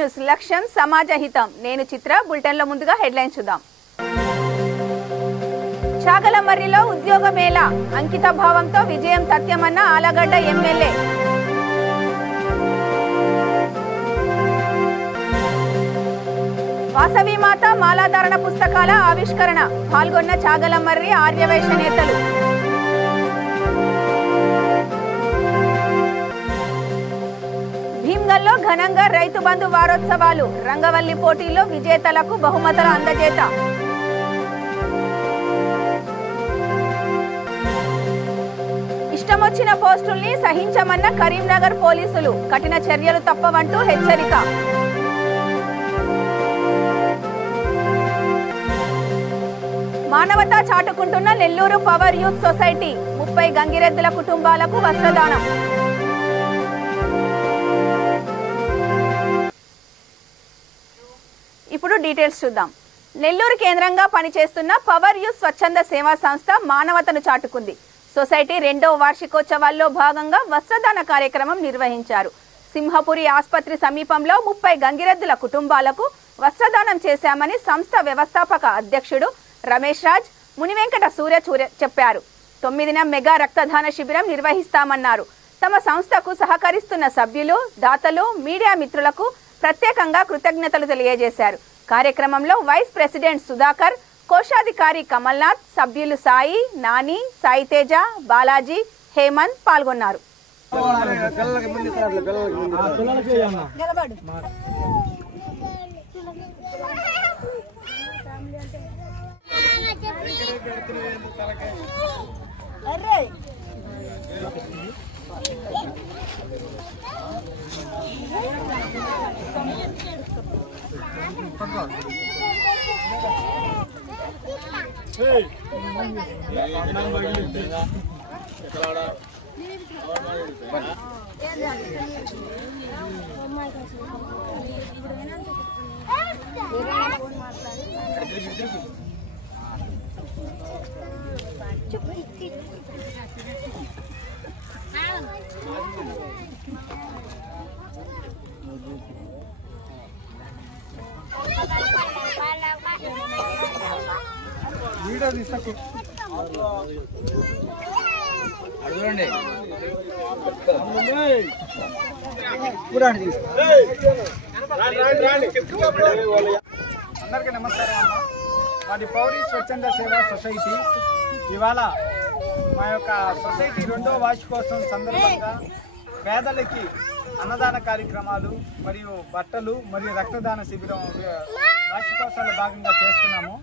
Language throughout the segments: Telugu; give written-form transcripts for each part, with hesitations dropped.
న్యూస్ లక్ష్యం సమాజ హితం. నేను చిత్ర. బులెటిన్లో ముందుగా హెడ్లైన్స్ చూద్దాం. చాగలమర్రిలో ఉద్యోగ మేళా అంకిత భావంతో విజయం తథ్యమన్న ఆలగడ్డ ఎమ్మెల్యే. వాసవి మాత మాలాధారణ పుస్తకాల ఆవిష్కరణ పాల్గొన్న చాగలమర్రి ఆర్యవైశ్య నేతలు. భీమ్గల్లో ఘనంగా రైతు బంధు వారోత్సవాలు. రంగవల్లి పోటీల్లో విజేతలకు బహుమతుల అందజేత. ఇష్టమొచ్చిన పోస్టుల్ని సహించమన్న కరీంనగర్ పోలీసులు. కఠిన చర్యలు తప్పవంటూ హెచ్చరిక. మానవతా చాటుకుంటున్న నెల్లూరు పవర్ యూత్ సొసైటీ. 30 గంగిరెద్దుల కుటుంబాలకు వస్త్రదానం. ఇప్పుడు డీటెయిల్స్ చూద్దాం. నెల్లూరు కేంద్రంగా పనిచేస్తున్న పవర్ యూత్ స్వచ్ఛంద సేవా సంస్థ మానవతను చాటుకుంది. సొసైటీ 2వ వార్షికోత్సవాల్లో భాగంగా వస్త్రదాన కార్యక్రమం నిర్వహించారు. సింహపురి ఆసుపత్రి సమీపంలో 30 గంగిరెద్దుల కుటుంబాలకు వస్త్రదానం చేశామని సంస్థ వ్యవస్థాపక అధ్యక్షుడు రమేష్ రాజ్ మునివెంకట సూర్య చెప్పారు. 9న మెగా రక్తదాన శిబిరం నిర్వహిస్తామన్నారు. తమ సంస్థకు సహకరిస్తున్న సభ్యులు, దాతలు, మీడియా మిత్రులకు ప్రత్యేకంగా కృతజ్ఞతలు తెలియజేశారు. కార్యక్రమంలో వైస్ ప్రెసిడెంట్ సుధాకర్, కోశాధికారి కమల్నాథ్, సభ్యులు సాయి, నాని, సాయి తేజ, బాలాజీ, హేమంత్ పాల్గొన్నారు. అందరికీ నమస్కారం అమ్మ. మాది పౌరి స్వచ్ఛంద సేవా సొసైటీ. ఇవాళ మా యొక్క సొసైటీ 2వ వార్షికోత్సవం సందర్భంగా పేదలకి అన్నదాన కార్యక్రమాలు మరియు బట్టలు మరియు రక్తదాన శిబిరం వార్షికోత్సవాల భాగంగా చేస్తున్నాము.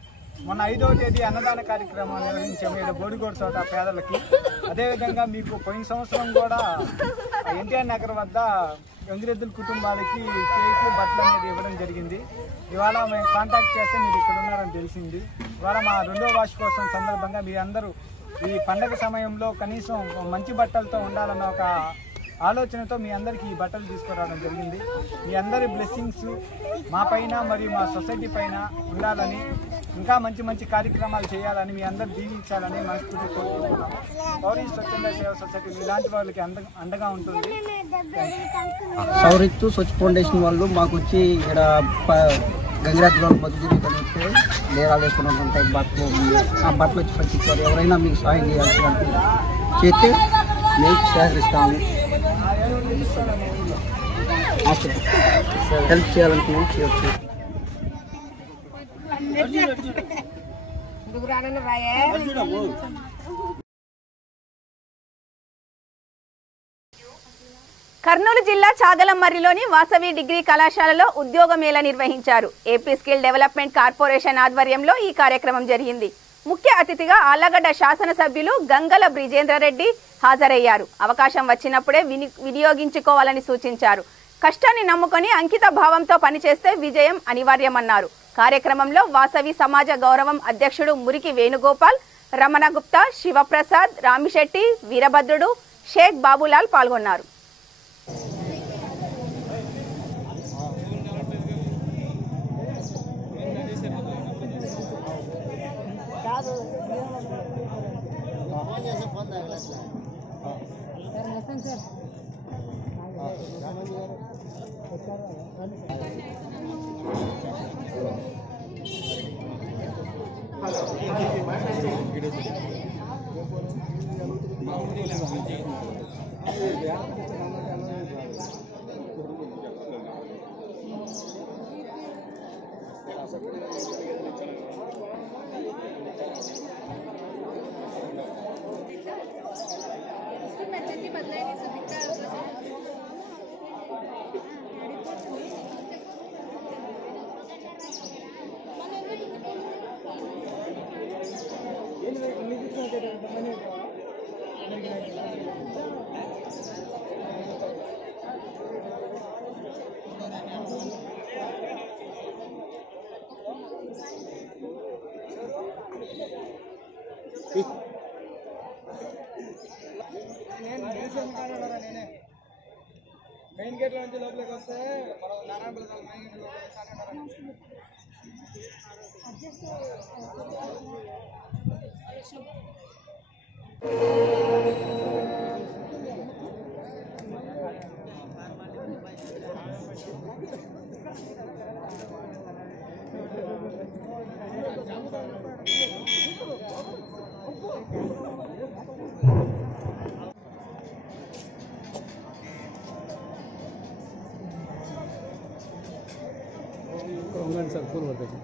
మొన్న 5వ తేదీ అన్నదాన కార్యక్రమం నిర్వహించాము బోడిగోడు చోట పేదలకి. అదేవిధంగా మీకు పోయిన సంవత్సరం కూడా ఎన్టీఆర్ నగర్ వద్ద గంగిరెద్దుల కుటుంబాలకి కేకులు, బట్టలు అనేది ఇవ్వడం జరిగింది. ఇవాళ మేము కాంటాక్ట్ చేస్తే మీరు ఇక్కడ ఉన్నారని తెలిసింది. ఇవాళ మా 2వ వార్షికోత్సవం సందర్భంగా మీ అందరూ ఈ పండగ సమయంలో కనీసం మంచి బట్టలతో ఉండాలన్న ఒక ఆలోచనతో మీ అందరికీ ఈ బట్టలు తీసుకురావడం జరిగింది. మీ అందరి బ్లెస్సింగ్స్ మా పైన మరియు మా సొసైటీ పైన ఉండాలని, ఇంకా మంచి మంచి కార్యక్రమాలు చేయాలని, మీ అందరు దీవించాలని మనస్ఫూర్తి కోరుకుంటున్నాము. పౌరి స్వచ్ఛంద సేవా సొసైటీ ఇలాంటి వాళ్ళకి అండగా ఉంటుంది. సౌరిత్తు స్వచ్ఛ ఫౌండేషన్ వాళ్ళు మాకు వచ్చి ఇక్కడ గంగిరెద్దుల బతుకు కలిగితే నేరాలు వేసుకున్నట్టు ఉంటాయి. ఆ బట్టలు వచ్చి పట్టించారు. ఎవరైనా మీకు సాయం చేయాల్సి చేస్తే మేము సహకరిస్తాము. హెల్ప్ చేయాలనుకున్నాం, చేయొచ్చు. కర్నూలు జిల్లా చాగలమర్రిలోని వాసవి డిగ్రీ కళాశాలలో ఉద్యోగ మేళా నిర్వహించారు. ఏపీ స్కిల్ డెవలప్మెంట్ కార్పొరేషన్ ఆధ్వర్యంలో ఈ కార్యక్రమం జరిగింది. ముఖ్య అతిథిగా ఆళ్లగడ్డ శాసనసభ్యులు గంగల బ్రిజేంద్రరెడ్డి హాజరయ్యారు. అవకాశం వచ్చినప్పుడే వినియోగించుకోవాలని సూచించారు. కష్టాన్ని నమ్ముకొని అంకిత భావంతో పనిచేస్తే విజయం అనివార్యమన్నారు. కార్యక్రమంలో వాసవి సమాజ గౌరవం అధ్యక్షుడు మురికి వేణుగోపాల్, రమణ గుప్తా, శివప్రసాద్, రామిశెట్టి, వీరభద్రుడు, షేక్ బాబులాల్ పాల్గొన్నారు. सर మెయిన్ గేట్ నుంచి లోపలికి వస్తే మనం Narayanapalli main gate sir phone పడుతుంది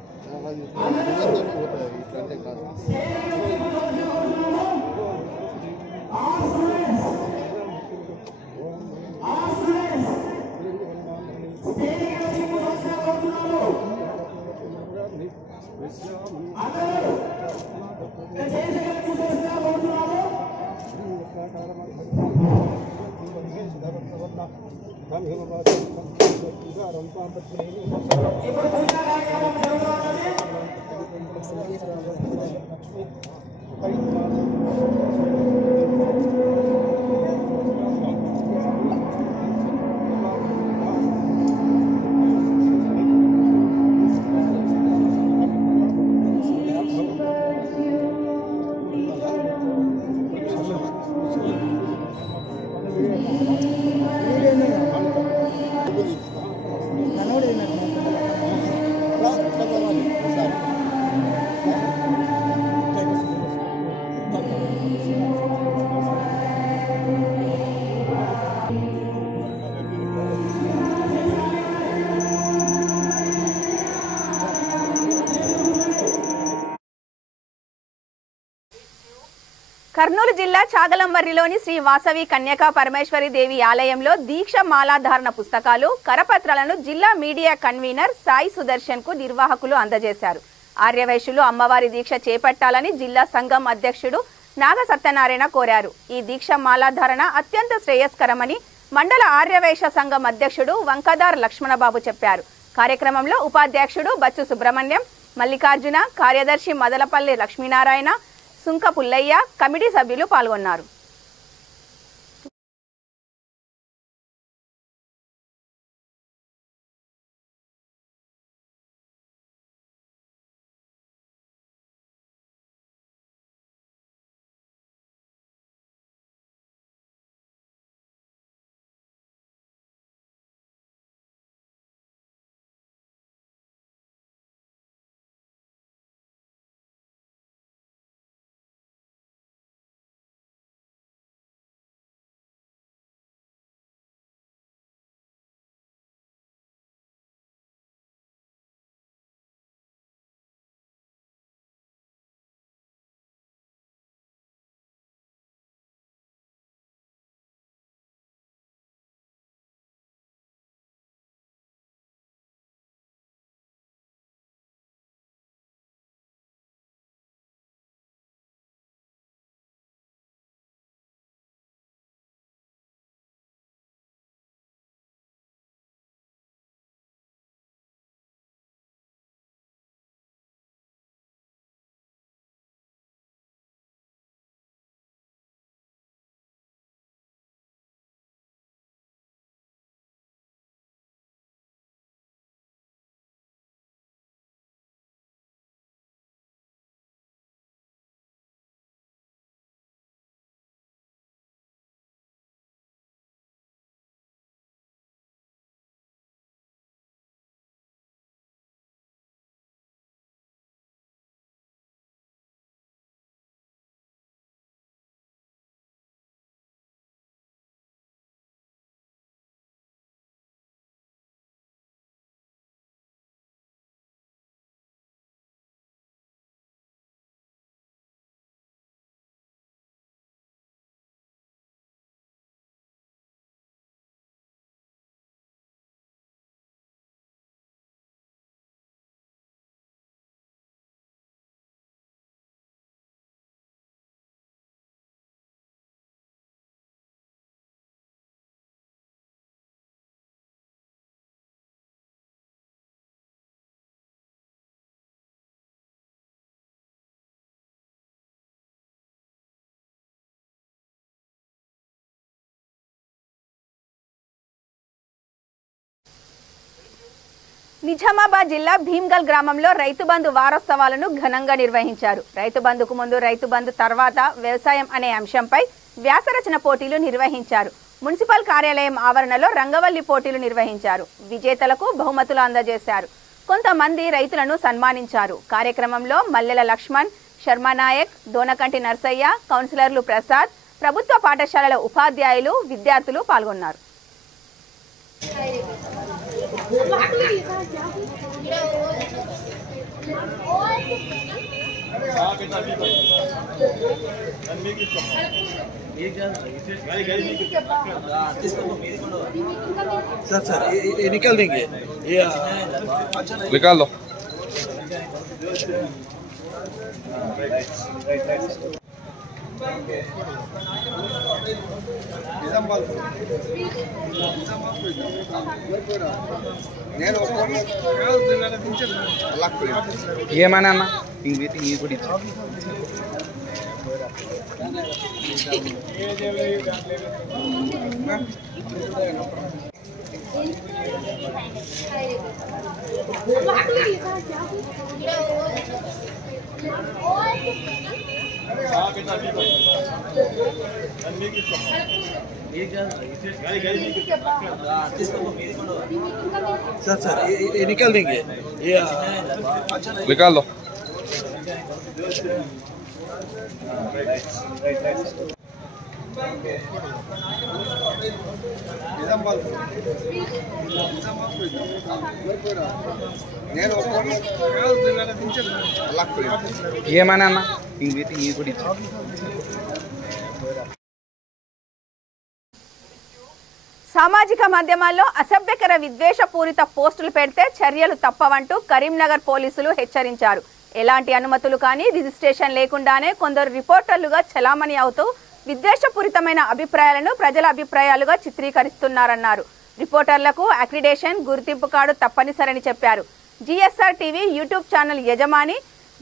కర్నూలు జిల్లా చాగలంమర్రిలోని శ్రీ వాసవి కన్యకా పరమేశ్వరి దేవి ఆలయంలో దీక్ష మాలాధారణ పుస్తకాలు కరపత్రాలను జిల్లా మీడియా కన్వీనర్ సాయి సుదర్శన్ కు నిర్వాహకులు అందజేశారు. ఆర్యవైశ్యులు అమ్మవారి దీక్ష చేపట్టాలని జిల్లా సంఘం అధ్యక్షుడు నాగ సత్యనారాయణ కోరారు. ఈ దీక్ష మాలాధారణ అత్యంత శ్రేయస్కరమని మండల ఆర్యవైశ్య సంఘం అధ్యక్షుడు వంకదార్ లక్ష్మణబాబు చెప్పారు. కార్యక్రమంలో ఉపాధ్యక్షుడు బచ్చు సుబ్రహ్మణ్యం, మల్లికార్జున, కార్యదర్శి మదలపల్లి లక్ష్మీనారాయణ, సుంక పుల్లయ్య, కమిటీ సభ్యులు పాల్గొన్నారు. నిజామాబాద్ జిల్లా భీమ్గల్ గ్రామంలో రైతు బంధు వారోత్సవాలను ఘనంగా నిర్వహించారు. రైతు బంధుకు ముందు, రైతు బంధు తర్వాత వ్యవసాయం అనే అంశంపై వ్యాసరచన పోటీలు నిర్వహించారు. మున్సిపల్ కార్యాలయం ఆవరణలో రంగవల్లి పోటీలు నిర్వహించారు. విజేతలకు బహుమతులు అందజేశారు. కొంతమంది రైతులను సన్మానించారు. కార్యక్రమంలో మల్లెల లక్ష్మణ్, శర్మనాయక్, దోనకంటి నర్సయ్య, కౌన్సిలర్లు ప్రసాద్, ప్రభుత్వ పాఠశాలల ఉపాధ్యాయులు, విద్యార్థులు పాల్గొన్నారు. सर ये निकाल देंगे, ये निकाल दो। ఏమన్నా అన్న ఇంక కూడా सर ये निकाल देंगे, ये निकाल दो। ఏమన్నా అన్న ఇంక కూడా సామాజిక మాధ్యమాల్లో అసభ్యకర విద్వేషపూరిత పోస్టులు పెడితే చర్యలు తప్పవంటూ కరీంనగర్ పోలీసులు హెచ్చరించారు. ఎలాంటి అనుమతులు కానీ రిజిస్ట్రేషన్ లేకుండానే కొందరు రిపోర్టర్లుగా చలామణి అవుతూ విద్వేషపూరితమైన అభిప్రాయాలను ప్రజల అభిప్రాయాలుగా చిత్రీకరిస్తున్నారన్నారు. రిపోర్టర్లకు అక్రిడేషన్, గుర్తింపు కార్డు తప్పనిసరని చెప్పారు. జిఎస్ఆర్ టీవీ యూట్యూబ్ ఛానల్ యజమాని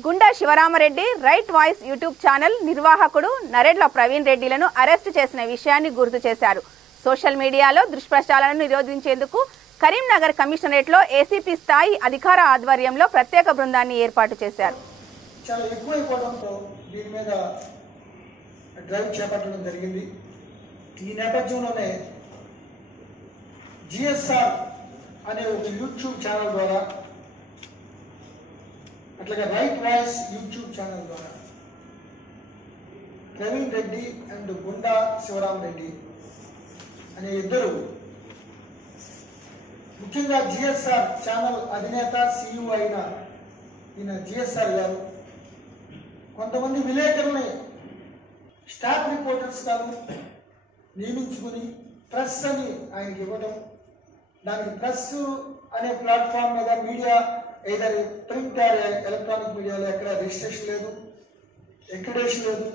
గుండా Sivarama Reddy, right voice YouTube channel నిర్వాహకుడు నరెడ్ల ప్రవీణ్ రెడ్డిలను అరెస్టు చేసిన విషయాన్ని గుర్తు చేశారు. సోషల్ మీడియాలో దుష్ప్రచారాలను నిరోధించేందుకు కరీంనగర్ కమిషనరేట్లో ఏసీపీ స్థాయి అధికార ఆధ్వర్యంలో ప్రత్యేక బృందాన్ని ఏర్పాటు చేశారు. చాలా ఎక్కువైపోవడంతో దీని మీద డ్రైవ్ చేపట్టడం జరిగింది. ఈ నేపథ్యంలోనే జిఎస్ఆర్ అనే ఒక యూట్యూబ్ ఛానల్ ద్వారా, అట్లాగే రైట్ వాయిస్ యూట్యూబ్ ఛానల్ ద్వారా ప్రవీణ్ రెడ్డి అండ్ గుండా శివరామరెడ్డి అనే ఇద్దరు, ముఖ్యంగా జిఎస్ఆర్ ఛానల్ అధినేత CEO అయిన ఈయన జిఎస్ఆర్ గారు కొంతమంది విలేకరుల్ని స్టాఫ్ రిపోర్టర్స్ గారు నియమించుకుని ప్రెస్ అని ఆయనకి ఇవ్వడం, దానికి ప్రెస్ అనే ప్లాట్ఫామ్ మీద మీడియా ఏదైనా ప్రింట్ ఆర్ ఎలక్ట్రానిక్ మీడియాలో ఎక్కడ రిజిస్ట్రేషన్ లేదు, అక్రిడేషన్ లేదు,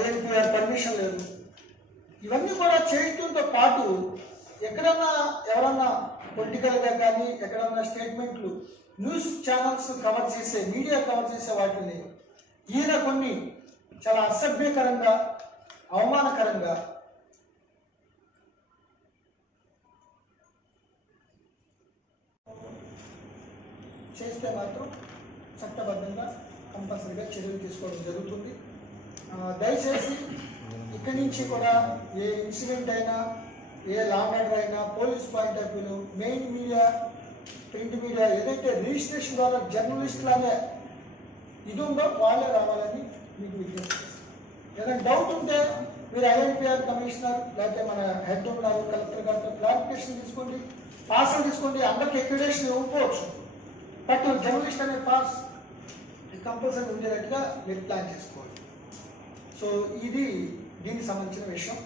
INPR పర్మిషన్ లేదు. ఇవన్నీ కూడా చేయడంతో పాటు ఎక్కడన్నా ఎవరన్నా పొలిటికల్గా కానీ ఎక్కడన్నా స్టేట్మెంట్లు న్యూస్ ఛానల్స్ కవర్ చేసే, మీడియా కవర్ చేసే వాటిని ఈయన కొన్ని చాలా అసభ్యకరంగా, అవమానకరంగా చేస్తే మాత్రం చట్టబద్ధంగా కంపల్సరీగా చర్యలు తీసుకోవడం జరుగుతుంది. దయచేసి ఇక్కడి నుంచి కూడా ఏ ఇన్సిడెంట్ అయినా, ఏ లా అండ్ ఆర్డర్ అయినా, పోలీస్ పాయింట్ ఆఫ్ వ్యూలో మెయిన్ మీడియా, ప్రింట్ మీడియా ఏదైతే రిజిస్ట్రేషన్ ద్వారా జర్నలిస్టులనే ఇది ఉందో వాళ్ళే రావాలని మీకు విజ్ఞప్తి చేస్తాను. ఏదైనా డౌట్ ఉంటే మీరు INPR కమిషనర్ లేకపోతే మన హెడ్ ఉన్నారు కలెక్టర్ గారితో క్లారిఫికేషన్ తీసుకోండి, పాస్లు తీసుకోండి. అందరికి అక్రిడేషన్ ఇవ్వకపోవచ్చు, బట్ జర్నలిస్ట్ అనే పాస్ కంపల్సరీ ఉండేటట్టుగా మీరు ప్లాన్ చేసుకోవాలి. సో ఇది దీనికి సంబంధించిన విషయం.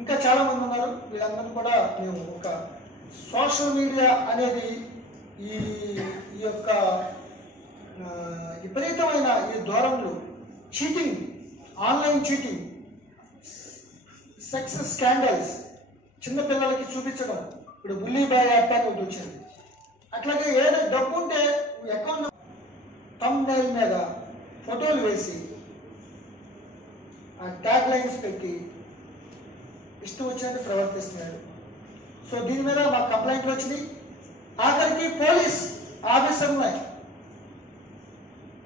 ఇంకా చాలా మంది ఉన్నారు, వీళ్ళందరూ కూడా మేము ఒక సోషల్ మీడియా అనేది ఈ యొక్క విపరీతమైన ఈ ధోరణులు, cheating, online cheating, sex scandals చిన్నపిల్లలకి చూపించడం, ఇప్పుడు బుల్లీ బాయ్ యాప్ అని ఒకటి వచ్చింది. అట్లాగే ఏదో డబ్బు ఉంటే అకౌంట్ థంబ్నెయిల్ మీద ఫోటోలు వేసి ఆ ట్యాగ్ లైన్స్ పెట్టి ఇష్టం వచ్చినట్టు ప్రవర్తిస్తున్నాడు. సో దీని మీద మాకు కంప్లైంట్లు వచ్చినాయి. ఆఖరికి పోలీస్ ఆఫీసర్ని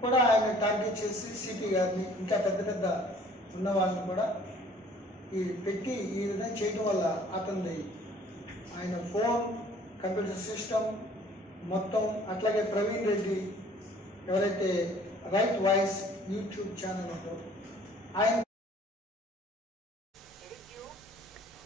కూడా ఆయన టార్గెట్ చేసి సిపి గారిని ఇంకా పెద్ద పెద్ద ఉన్న వాళ్ళని కూడా ఈ పెట్టి ఈ విధంగా చేయడం వల్ల అతనిది ఆయన ఫోన్ కంప్యూటర్ సిస్టమ్ మొత్తం అట్లాగే ప్రవీణ్ రెడ్డి ఎవరైతే రైట్ వాయిస్ యూట్యూబ్ ఛానల్ ఉందో ఆయన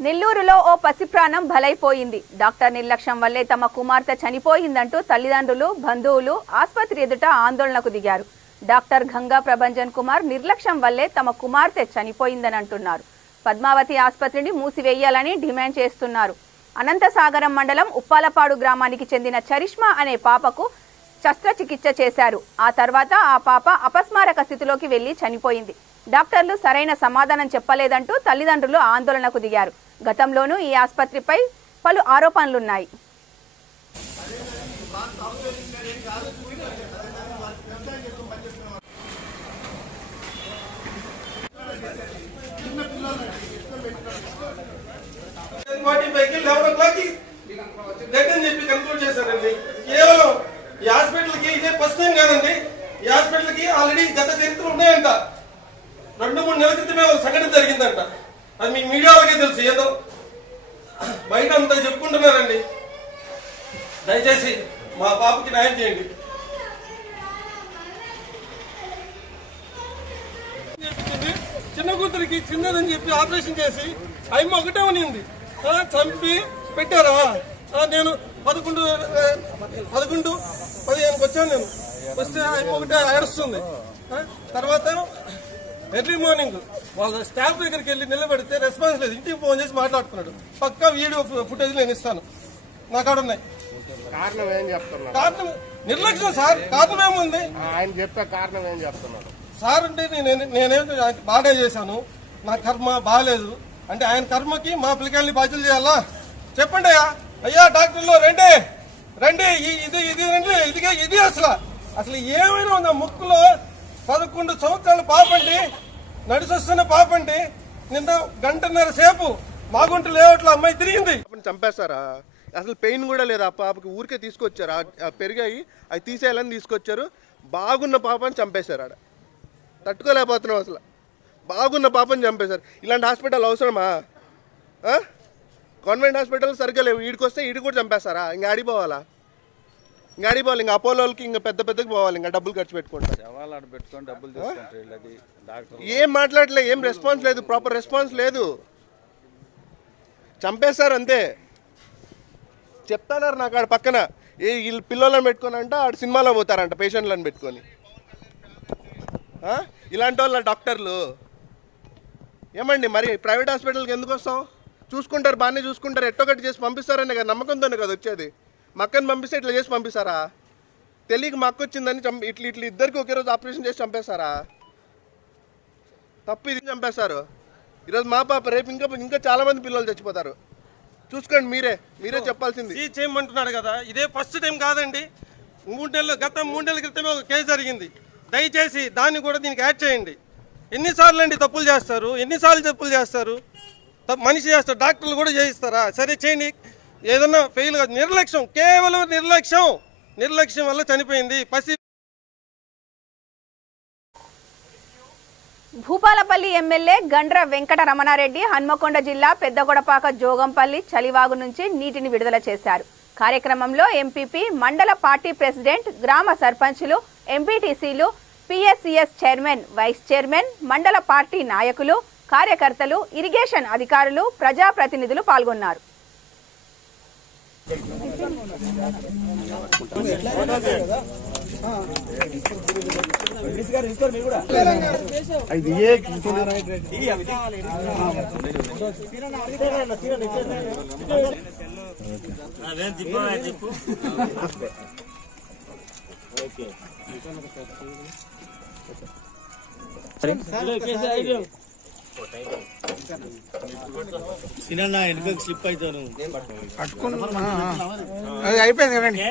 నెల్లూరులో ఓ పసిప్రాణం బలైపోయింది. డాక్టర్ నిర్లక్ష్యం వల్లే తమ కుమార్తె చనిపోయిందంటూ తల్లిదండ్రులు, బంధువులు ఆసుపత్రి ఎదుట ఆందోళనకు దిగారు. డాక్టర్ గంగా ప్రభంజన్ కుమార్ నిర్లక్ష్యం వల్లే తమ కుమార్తె చనిపోయిందని అంటున్నారు. పద్మావతి ఆసుపత్రిని మూసివేయాలని డిమాండ్ చేస్తున్నారు. అనంతసాగరం మండలం ఉప్పాలపాడు గ్రామానికి చెందిన చరిష్మా అనే పాపకు శస్త్రచికిత్స చేశారు. ఆ తర్వాత ఆ పాప అపస్మారక స్థితిలోకి వెళ్లి చనిపోయింది. డాక్టర్లు సరైన సమాధానం చెప్పలేదంటూ తల్లిదండ్రులు ఆందోళనకు దిగారు. గతంలోనూ ఈ ఆసుపత్రిపై పలు ఆరోపణలున్నాయి. చెప్పి కన్క్లూడ్ చేశారండి. కేవలం ఈ హాస్పిటల్కి ఇదే ఫస్ట్ టైం కాదండి. ఈ హాస్పిటల్కి ఆల్రెడీ గత చరిత్ర ఉన్నాయంట. 2-3 నెలల క్రితమే ఒక సంఘటన జరిగిందంట. అది మీ మీడియాలకే తెలుసు. ఏదో బయట అంతా చెప్పుకుంటున్నారండి. దయచేసి మా పాపకి న్యాయం చేయండి. చిన్న కూతురికి చిన్నదని చెప్పి ఆపరేషన్ చేసి అమ్మ ఒకటే ఉనింది. చంపి పెట్టారా? నేను 11-15కి వచ్చాను. నేను వస్తే అమ్మ ఒకటే ఏడుస్తుంది. తర్వాత ఎర్లీ మార్నింగ్ వాళ్ళ స్టాఫ్ దగ్గరికి వెళ్ళి నిలబెడితే రెస్పాన్స్ లేదు. ఇంటికి ఫోన్ చేసి మాట్లాడుతున్నాడు. పక్కా వీడియో ఫుటేజ్ నేను ఇస్తాను, నా కాడ ఉన్నాయి. కారణం ఏం చెప్తున్నారు? కారణం నిర్లక్ష్యం సార్. కారణం ఏముంది? ఆయన చెప్పే కారణం ఏం చెప్తున్నారు సార్? అంటే నేనేం బాగానే చేశాను, నా కర్మ బాగాలేదు అంటే ఆయన కర్మకి మా పిల్లకాయల్ని బాధ్యతలు చేయాలా? చెప్పండి అయ్యా డాక్టర్లు రండి రండి, ఇది అసలు ఏమైనా ఉందా? ముక్కులో 11 సంవత్సరాల పాపండి, నడిచొస్తున్న పాపండి. నిన్న 1.5 సేపు మాగుంట లేవట్లో అమ్మాయి తిరిగింది. చంపేస్తారా? అసలు పెయిన్ కూడా లేదు ఆ పాపకి. ఊరికే తీసుకొచ్చారు, పెరిగాయి అవి తీసేయాలని తీసుకొచ్చారు. బాగున్న పాపని చంపేశారు. ఆడ తట్టుకోలేకపోతున్నాం అసలు. బాగున్న పాపని చంపేశారు. ఇలాంటి హాస్పిటల్ అవసరమా? గవర్నమెంట్ హాస్పిటల్ సరిగ్గా లేవు. ఈడికొస్తే ఈడి కూడా చంపేస్తారా? ఇంకా ఆడిపోవాలా? ఇంకా అపోలోకి ఇంకా పెద్దకి పోవాలి. ఇంకా డబ్బులు ఖర్చు పెట్టుకుంటారు. ఏం మాట్లాడలే, ఏం రెస్పాన్స్ లేదు, ప్రాపర్ రెస్పాన్స్ లేదు. చంపేస్తారు అంతే. చెప్తానారు నాకు ఆడ పక్కన వీళ్ళు పిల్లలను పెట్టుకొని అంట ఆడ సినిమాలో పోతారంట పేషెంట్లను పెట్టుకొని. ఇలాంటి వాళ్ళ డాక్టర్లు ఏమండి? మరి ప్రైవేట్ హాస్పిటల్కి ఎందుకు వస్తాం? చూసుకుంటారు, బాగానే చూసుకుంటారు, ఎట్టొకటి చేసి పంపిస్తారనే కదా నమ్మకంతోనే కదా వచ్చేది. మా అక్కని పంపిస్తే ఇట్లా చేసి పంపిస్తారా? తెలియక మా అక్క వచ్చిందని ఇట్లా ఇద్దరికి ఒకే రోజు ఆపరేషన్ చేసి చంపేస్తారా? తప్పు ఇది చంపేస్తారు. ఈరోజు మా పాప, రేపు ఇంకా చాలా మంది పిల్లలు చచ్చిపోతారు. చూసుకోండి, మీరే చెప్పాల్సింది. చేయమంటున్నాడు కదా, ఇదే ఫస్ట్ టైం కాదండి. గత 3 నెలల క్రితమే ఒక కేసు జరిగింది. దయచేసి దాన్ని కూడా దీనికి యాడ్ చేయండి. ఎన్నిసార్లు అండి తప్పులు చేస్తారు? మనిషి చేస్తారు, డాక్టర్లు కూడా చేయిస్తారా? సరే చేయండి. ఏదన్నా ఫెయిల్ కాదు. నిర్లక్ష్యం, కేవలం నిర్లక్ష్యం వల్ల చనిపోయింది పసి. భూపాలపల్లి ఎమ్మెల్యే గండ్ర వెంకట రమణారెడ్డి హన్మకొండ జిల్లా పెద్దగొడపాక జోగంపల్లి చలివాగు నుంచి నీటిని విడుదల చేశారు. కార్యక్రమంలో ఎంపీపీ, మండల పార్టీ ప్రెసిడెంట్, గ్రామ సర్పంచులు, ఎంపీటీసీలు, పిఎస్సిఎస్ చైర్మన్, వైస్ చైర్మన్, మండల పార్టీ నాయకులు, కార్యకర్తలు, ఇరిగేషన్ అధికారులు, ప్రజాప్రతినిధులు పాల్గొన్నారు. సినన్నా వెనుక స్లిప్ అవుతాను అది అయిపోయింది కదండి.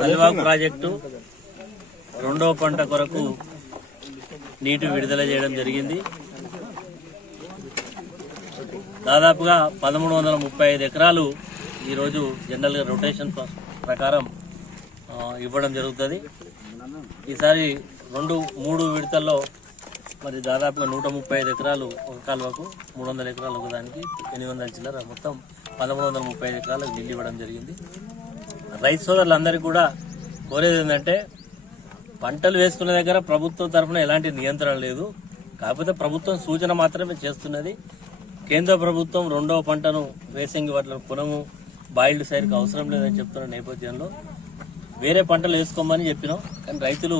సల్వాగ్ ప్రాజెక్టు రెండవ పంట కొరకు నీటి విడుదల చేయడం జరిగింది. దాదాపుగా 1335 ఎకరాలు ఈరోజు జనరల్గా రొటేషన్ ప్రకారం ఇవ్వడం జరుగుతుంది. ఈసారి 2-3 విడతల్లో మరి దాదాపుగా 135 ఎకరాలు ఒక కాలువకు, 300 ఎకరాలు ఒక దానికి, 800 చిల్లర మొత్తం 1335 ఎకరాలకు నీళ్ళు ఇవ్వడం జరిగింది. రైతు సోదరులందరికీ కూడా కోరేది ఏంటంటే పంటలు వేసుకునే దగ్గర ప్రభుత్వం తరఫున ఎలాంటి నియంత్రణ లేదు. కాకపోతే ప్రభుత్వం సూచన మాత్రమే చేస్తున్నది. కేంద్ర ప్రభుత్వం రెండవ పంటను వేసంగి వడ్ల పొలము బాయిల్డ్ సైడ్కి అవసరం లేదని చెప్తున్న నేపథ్యంలో వేరే పంటలు వేసుకోమని చెప్పినాం. కానీ రైతులు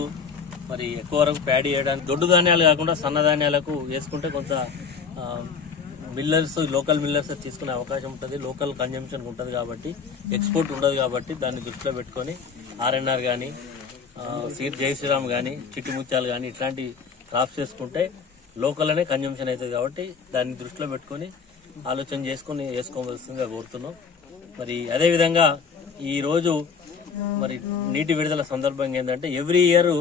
మరి ఎక్కువ వరకు ప్యాడీ చేయడానికి దొడ్డు ధాన్యాలు కాకుండా సన్న ధాన్యాలకు వేసుకుంటే కొంత మిల్లర్స్, లోకల్ మిల్లర్స్ తీసుకునే అవకాశం ఉంటుంది. లోకల్ కన్జంప్షన్ ఉంటుంది కాబట్టి, ఎక్స్పోర్ట్ ఉండదు కాబట్టి దాన్ని దృష్టిలో పెట్టుకొని ఆర్ఎన్ఆర్ కానీ, జై శ్రీరామ్ కానీ, చిట్టి ముత్యాలు కానీ ఇట్లాంటి క్రాప్స్ చేసుకుంటే లోకల్ అనే కన్జంప్షన్ అవుతుంది కాబట్టి దాన్ని దృష్టిలో పెట్టుకొని ఆలోచన చేసుకుని వేసుకోవాల్సిందిగా కోరుతున్నాం. మరి అదేవిధంగా ఈరోజు మరి నీటి విడుదల సందర్భంగా ఏంటంటే ఎవ్రీ ఇయర్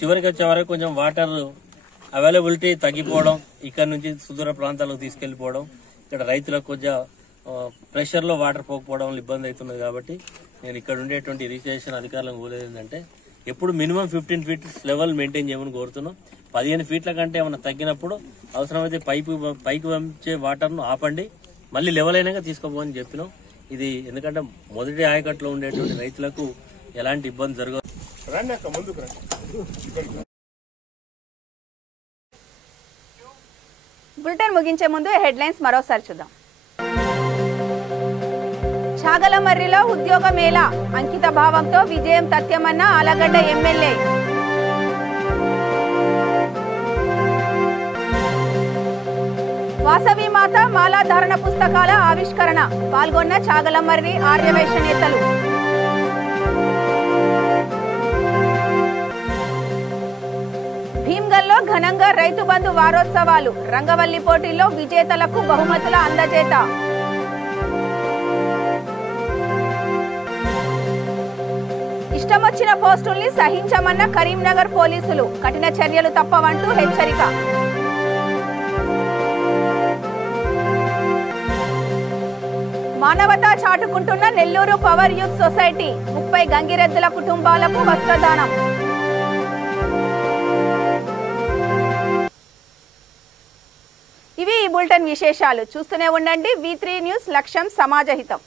చివరికి వచ్చే వరకు కొంచెం వాటర్ అవైలబిలిటీ తగ్గిపోవడం, ఇక్కడ నుంచి సుదూర ప్రాంతాలకు తీసుకెళ్లిపోవడం, ఇక్కడ రైతులకు కొంచెం ప్రెషర్లో వాటర్ పోకపోవడం వల్ల ఇబ్బంది అవుతున్నది. కాబట్టి నేను ఇక్కడ ఉండేటువంటి ఇరిగేషన్ అధికారులను కోరేది ఏంటంటే ఎప్పుడు మినిమం 15 ఫీట్ లెవెల్ మెయింటైన్ చేయమని కోరుతున్నాం. 15 ఫీట్ల కంటే ఏమైనా తగ్గినప్పుడు అవసరమైతే పైకి పంపించే వాటర్ను ఆపండి, మళ్ళీ లెవెల్ అయినాక తీసుకోపోమని చెప్పినాం. ఇది ఎందుకంటే మొదటి ఆయకట్లో ఉండేటువంటి రైతులకు ఎలాంటి ఇబ్బంది జరగదు. బులెటిన్ ముగించే ముందు హెడ్లైన్స్ మరోసారి చూద్దాం. చాగలమర్రిలో ఉద్యోగ మేళా, అంకిత భావంతో విజయం తథ్యమన్న ఆలగడ్డ ఎమ్మెల్యే. వాసవి మాత మాలాధారణ పుస్తకాల ఆవిష్కరణ, పాల్గొన్న చాగలమర్రి ఆర్యవైశ్య నేతలు. భీమ్గల్లో ఘనంగా రైతు బంధు వారోత్సవాలు, రంగవల్లి పోటీల్లో విజేతలకు బహుమతుల అందజేత. ఇష్టమొచ్చిన పోస్టుల్ని సహించమన్న కరీంనగర్ పోలీసులు, కఠిన చర్యలు తప్పవంటూ హెచ్చరిక. మానవతా చాటుకుంటున్న నెల్లూరు పవర్ యూత్ సొసైటీ, 30 గంగిరెద్దుల కుటుంబాలకు వస్త్రదానం. ఇవి ఈ బులెటిన్ విశేషాలు. చూస్తూనే ఉండండి V3 న్యూస్, లక్ష్యం సమాజహితం.